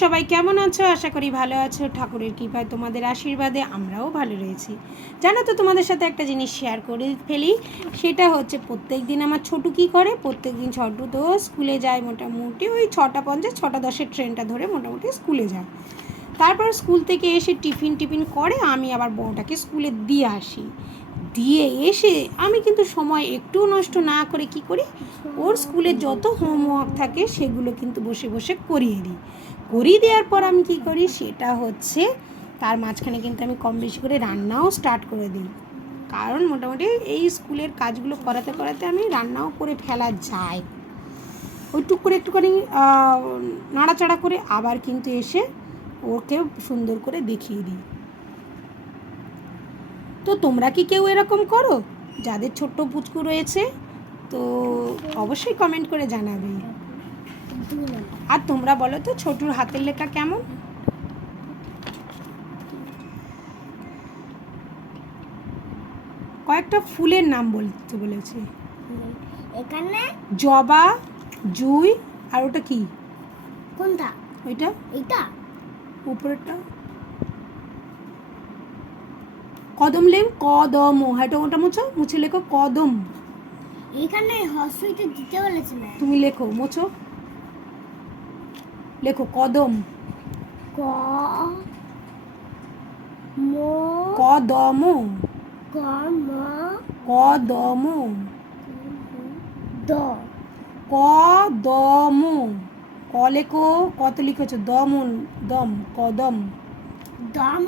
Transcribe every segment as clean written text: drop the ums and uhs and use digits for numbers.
সবাই কেমন আছো? আশা করি ভালো আছো। ঠাকুরের কৃপায় তোমাদের আশীর্বাদে আমরাও ভালো রয়েছি। জানো তো, তোমাদের সাথে একটা জিনিস শেয়ার করে ফেলি। সেটা হচ্ছে, প্রত্যেক দিন আমার ছোটু কী করে, প্রত্যেক দিন ছোটু তো স্কুলে যায় মোটামুটি ওই 6:50 6:10 ট্রেনটা ধরে মোটামুটি স্কুলে যায়। তারপর স্কুল থেকে এসে টিফিন করে আমি আবার বউটাকে স্কুলে দিয়ে আসি। দিয়ে এসে আমি কিন্তু সময় একটু নষ্ট না করে কি করি, ওর স্কুলে যত হোমওয়ার্ক থাকে সেগুলো কিন্তু বসে বসে করিয়ে দেওয়ার পর আমি কি করি, সেটা হচ্ছে তার মাঝখানে কিন্তু আমি কম বেশি করে রান্নাও স্টার্ট করে দিই। কারণ মোটামুটি এই স্কুলের কাজগুলো করাতে আমি রান্নাও করে ফেলা যায়। ওই টুক করে একটুখানি নাড়াচাড়া করে আবার কিন্তু এসে ওকে সুন্দর করে দেখিয়ে দিই। তো তোমরা কি কেউ এরকম করো? যাদের ছোট্ট পুচকু রয়েছে তো অবশ্যই কমেন্ট করে জানাবে। আর তোমরা বলো তো, ছোটুর হাতের লেখা কেমন? কয়েকটা ফুলের নাম বলতে বলেছে। এখানে জবা, জুই, আর ওটা কি? কোনটা? ওইটা এটা উপরেরটা কদম লেম, কদম। হ্যাঁ, ওটা মুছে লেখো কদম। এখানে হর্ষইতে দিতে বলেছে না। তুমি লেখো, মোছো, লেখো কদম। ক মো কদম, ক ম কদম, দ কদম। ক লেখো, কত লিখেছো? দমন, দম, কদম। দম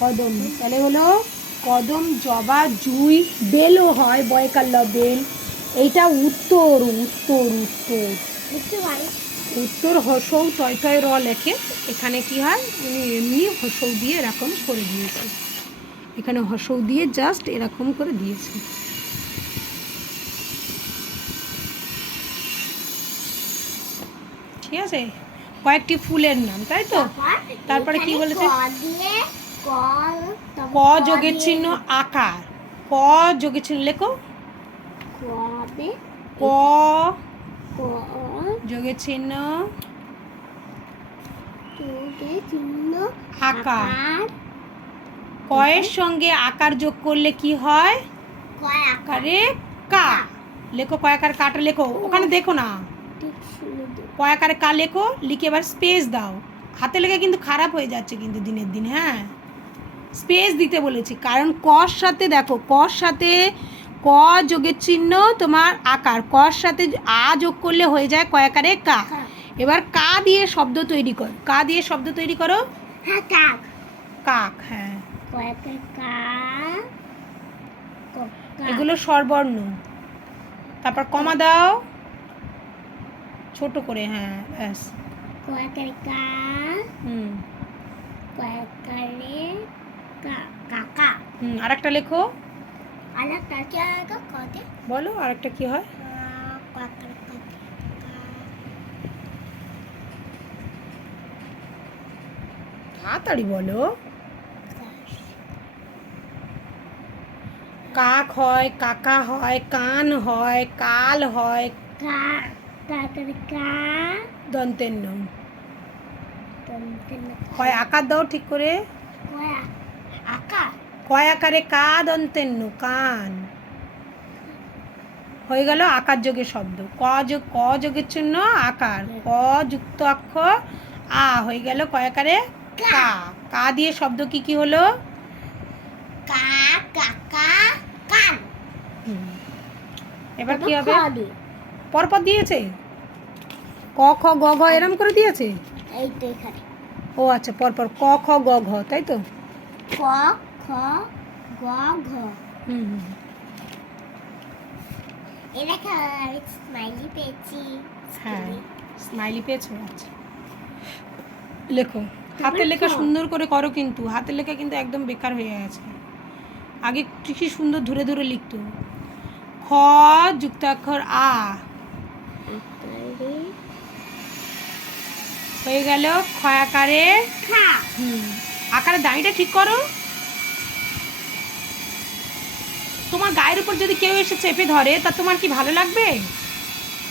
কদম। তাহলে হলো কদম, জবা, জুই, বেলও হয়, বয়কাল্য বেল। এইটা উত্তর উত্তর উত্তর বুঝতে পারি। উত্তর হসৌ টয় টয় র লেখে। এখানে কি হয়, উনি এমনি হসৌ দিয়ে এরকম করে দিয়েছে। এখানে হসৌ দিয়ে জাস্ট এরকম করে দিয়েছে। ঠিক আছে, কয়েকটি ফুলের নাম, তাই তো? তারপরে কি বলেছে? ক যোগের চিহ্ন আকার। ক যোগের চিহ্ন লেখো। ক যোগের চিহ্ন আকার। কয়ের সঙ্গে আকার যোগ করলে কি হয়? আকারে কা লেখো। কয়াকার কাটা লেখো, ওখানে দেখো না। কয়াকারে কা লেখো, লিখে এবার স্পেস দাও। হাতে লেখা কিন্তু খারাপ হয়ে যাচ্ছে কিন্তু দিনের দিন। হ্যাঁ, স্পেস দিতে বলেছি, কারণ কর সাথে দেখো, কর সাথে ক যোগের চিহ্ন তোমার আকার, কর সাথে আ যোগ করলে হয়ে যায় কয়াকারে কা। এবার কা দিয়ে শব্দ তৈরি করো। কা দিয়ে শব্দ তৈরি করো। কাক। কাক, হ্যাঁ। এগুলো এগুলো স্বরবর্ণ। তারপর কমা দাও ছোট করে। হ্যাঁ, ব্যাস। হুম কাকা। আরেকটা লেখো। আরেকটা বলো আরেকটা কি হয়? তাড়াতাড়ি বলো। কাক হয়, কাকা হয়, কান হয়, কাল হয়, দন্তের নম হয়। আকার দাও ঠিক করে। কয় আকারে কা দন্তের ন, কান। হয়ে গেল আকার যোগের শব্দ। ক যোগের জন্য আকার, ক যুক্ত অক্ষর আ হয়ে গেল কয়াকারে কা। কা দিয়ে শব্দ কি কি হলো? এবার কি হবে? পরপর দিয়েছে, ক খ গ ঘ এরম করে দিয়েছে। ও আচ্ছা, পরপর ক খ গ ঘ, তাই তো? ক খ গ ঘ। স্মাইলি পেয়েছি। হ্যাঁ, স্মাইলি পেয়েছো। আচ্ছা, লেখো। হাতের লেখা সুন্দর করে করো, কিন্তু হাতের লেখা কিন্তু একদম বেকার হয়ে গেছে। আগে কি সুন্দর ধরে ধরে লিখতো। খ যুক্তাক্ষর আ হয়ে গেল ক্ষয়াকারে খা। আকারে দাঁড়িটা ঠিক করো। তোমার গায়ের উপর যদি কেউ এসে চেপে ধরে তা তোমার কি ভালো লাগবে?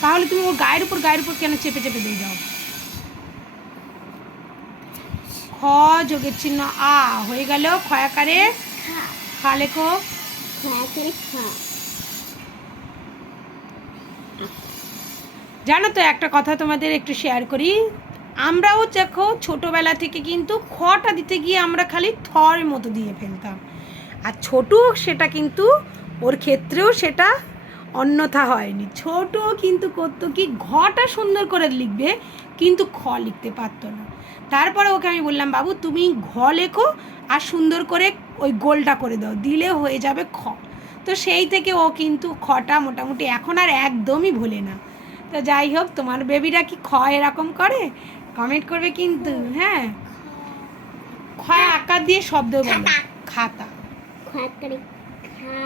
তাহলে তুমি ওর গায়ের উপর কেন চেপে চেপে দিয়ে যাও? খ যোগের চিহ্ন আ হয়ে গেল, খয়াকারে খা, খা লেখো। খয়াকারে খা। জানো তো একটা কথা তোমাদের একটু শেয়ার করি, আমরাও দেখো ছোটোবেলা থেকে কিন্তু খটা দিতে গিয়ে আমরা খালি থর মতো দিয়ে ফেলতাম, আর ছোটু সেটা কিন্তু ওর ক্ষেত্রেও সেটা অন্যথা হয়নি। ছোটু কিন্তু করতো কি, ঘটা সুন্দর করে লিখবে কিন্তু খ লিখতে পারতো না। তারপরে ওকে আমি বললাম, বাবু তুমি ঘ লেখো আর সুন্দর করে ওই গোলটা করে দাও, দিলে হয়ে যাবে খ। তো সেই থেকে ও কিন্তু খটা মোটামুটি এখন আর একদমই ভোলে না। তো যাই হোক, তোমার বেবিরা কি খ এরকম করে? কমেন্ট করবে কিন্তু। হ্যাঁ, খ আকার দিয়ে শব্দ বলো। খাতা। খয়াকারে খা,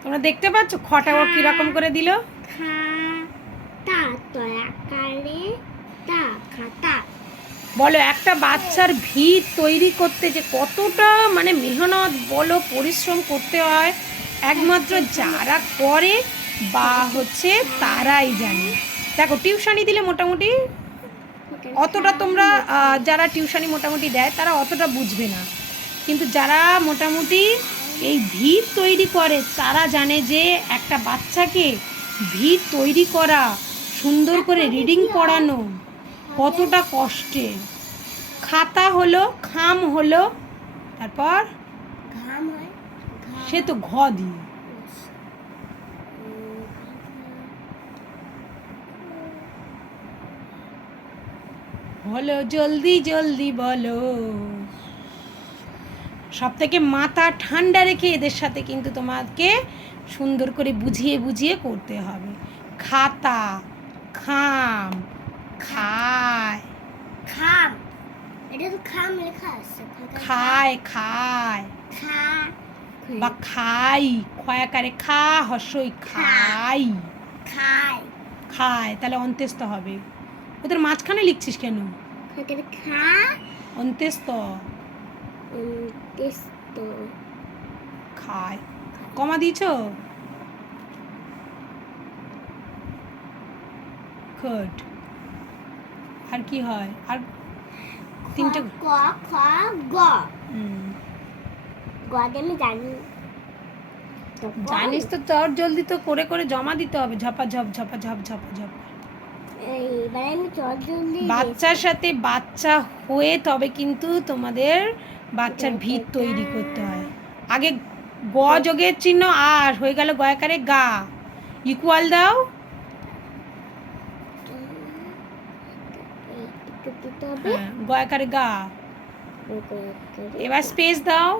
তোমরা দেখতে পাচ্ছ খটা ও কিরকম করে দিল? খা তা, তয়াকারে তা, খাতা। বলো, একটা বাচ্চার ভিত তৈরি করতে যে কতটা মানে মেহনত বলো, পরিশ্রম করতে হয়, একমাত্র যারা করে বা হচ্ছে তারাই জানে। দেখো টিউশনি দিলে মোটামুটি অতটা তোমরা যারা টিউশনি মোটামুটি দেয় তারা অতটা বুঝবে না, কিন্তু যারা মোটামুটি এই ভিত তৈরি করে তারা জানে যে একটা বাচ্চাকে ভিত তৈরি করা, সুন্দর করে রিডিং পড়ানো কতটা কষ্টের। খাতা হলো, খাম হলো, তারপর ঘাম হয়, সে তো ঘ দিয়ে। বলো জলদি জলদি বলো। সব থেকে মাথা ঠান্ডা রেখে এদের সাথে কিন্তু তোমাকে সুন্দর করে বুঝিয়ে বুঝিয়ে করতে হবে। খাতা, খাম, খায়, খাম, এটা তো খাম লেখা আছে। খায়, খায় খা, বা খাই, খয়াকারে খা হর্ষই খাই, খায়, খায়, তাহলে অন্ত্যেস্ত হবে। ওদের মাঝখানে লিখছিস কেন? খয়াকারে খা, অন্ত্যেস্ত। অন্ত্যেস্ত, খায়, কমা দিয়েছ? গুড। আর কি হয়? আর তিনটে। ক, খ, গ। গ দিয়ে আমি জানি। জানিস তো, তোর জলদি তো করে করে জমা দিতে হবে, ঝপাঝপ ঝপাঝপ ঝপাঝপ। এবারে আমি চট জলদি বাচ্চার সাথে বাচ্চা হয়ে তবে কিন্তু তোমাদের বাচ্চার ভিত তৈরি করতে হয়। আগে গ যোগের চিহ্ন আর হয়ে গেল গয়াকারে গা, ইকুয়াল দাও। গয়াকারে গা, এবার স্পেস দাও।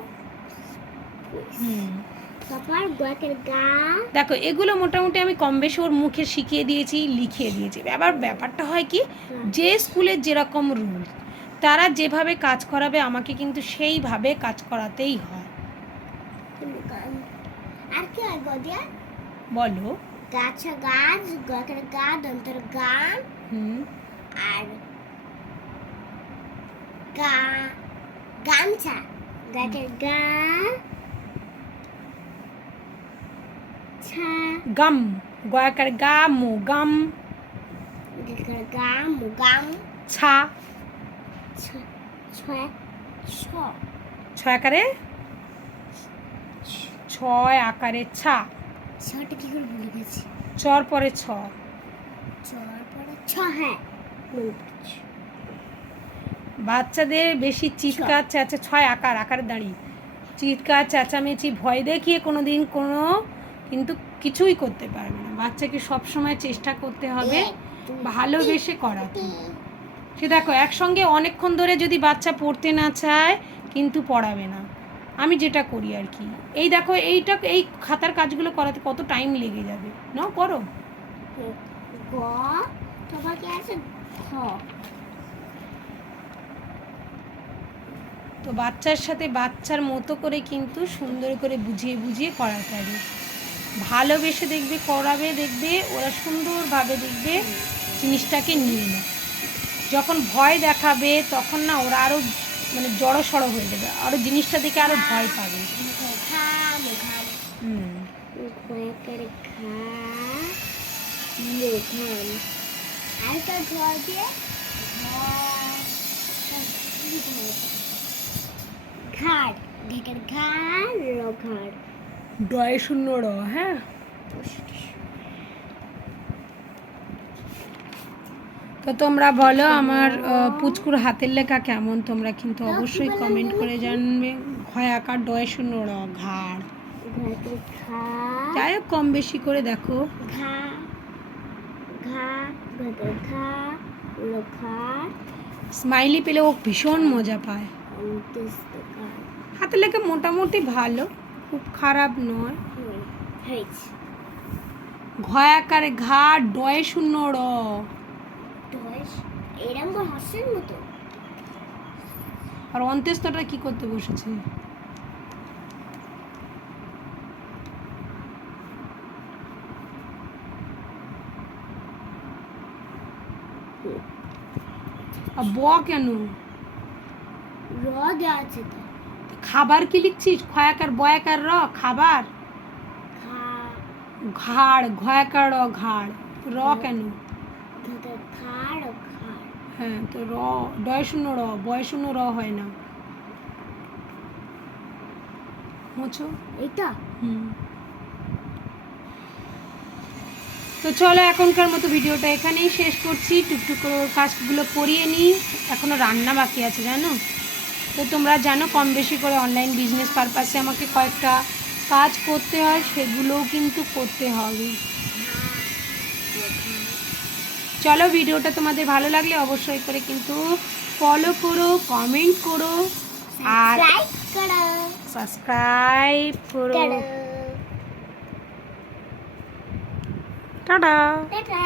তারপর গয়াকারে গা। দেখো এগুলো মোটামুটি আমি কম বেশি ওর মুখে শিখিয়ে দিয়েছি, লিখিয়ে দিয়েছি। এবার ব্যাপারটা হয় কি, যে স্কুলের যেরকম রুল, তারা যেভাবে কাজ করাবে আমাকে কিন্তু সেইভাবে কাজ করাতেই হয়। আর কি হয় গদিয়া? বলো। গাছ গাছ, গয়াকারে গা, দন্তর গা, আর গা, গামছা, গয়াকারে গা, ছা, গাম, গয়াকারে গা মু গাম, গয়াকারে গা, মুগাম, ছা, ছয়, ছ, ছয় আকারে, ছয় আকারে ছা, ছটা কি করে ভুলে গেছি? চর পরে ছ, চর পরে ছ, হ্যাঁ। বাচ্চাদের বেশি চিৎকার চেঁচা, ছয় আকার, আকারে দাঁড়িয়ে চিৎকার চেঁচামেচি ভয় দেখিয়ে কোনো দিন কোনো কিন্তু কিছুই করতে পারবে না। বাচ্চাকে সবসময় চেষ্টা করতে হবে ভালোবেসে করাতে। সে দেখো একসঙ্গে অনেকক্ষণ ধরে যদি বাচ্চা পড়তে না চায় কিন্তু পড়াবে না, আমি যেটা করি আর কি। এই দেখো এইটা, এই খাতার কাজগুলো করাতে কত টাইম লেগে যাবে, নাও করো। গ, তারপর কি আছে? খ। তো বাচ্চার সাথে বাচ্চার মতো করে কিন্তু সুন্দর করে বুঝিয়ে বুঝিয়ে করাতে হবে। ভালোবেসে দেখবে করাবে, দেখবে ওরা সুন্দরভাবে দেখবে জিনিসটাকে নিয়ে নেয়। যখন ভয় দেখাবে তখন না ওরা আরও মানে জড়সড় হয়ে যাবে, আরও জিনিসটা দেখে আরও ভয় পাবে। খা, করে ঘা লোখান আর একটা ঘর দিয়ে ঘাড় ঢেকের ঘাড় লোখাড় ডয় শূন্য র, হ্যাঁ। তো তোমরা বলো আমার পুচকুর হাতের লেখা কেমন, তোমরা কিন্তু অবশ্যই কমেন্ট করে জানবে। ঘয় আকার ডয় শূন্য র, ঘাড়। ঘা যাই হোক কম বেশি করে দেখো। ঘা ঘা ঘাটের ঘা লোখাড় স্মাইলি পেলে ও ভীষণ মজা পায়। অন্তস্তকার হাতের লেখা মোটামুটি ভালো, খুব খারাপ নয়। হয়েছে ঘয় আকারে ঘাড় ডয় শূন্য র। দশ এরকম করে হাসির মতো আর অন্ত্যেষ্টটা কি করতে বসেছে? আর ব কেন? র দেওয়া আছে তো খাবার কি লিখছিস? খয়াকার বয়াকার র, খাবার। ঘা ঘাড়, ঘয়াকার র, ঘাড়। র কেন? ঘাটের ঘাড় ও ঘাড় হ্যাঁ, তো র ডয় শূন্য র, বয় শূন্য র হয় না। মুছো। এটা হুম। তো চলো এখনকার মতো ভিডিওটা এখানেই শেষ করছি। টুকটুক করে ওর কাজগুলো করিয়ে নিই, এখনও রান্না বাকি আছে জানো তো। তোমরা জানো কম বেশি করে অনলাইন বিজনেস পারপাসে আমাকে কয়েকটা কাজ করতে হয়, সেগুলোও কিন্তু করতে হবে। চলো ভিডিওটা তোমাদের ভালো লাগলে অবশ্যই করে কিন্তু ফলো করো, কমেন্ট করো আর লাইক করো সাবস্ক্রাইব করো। করো টাটা। টাটা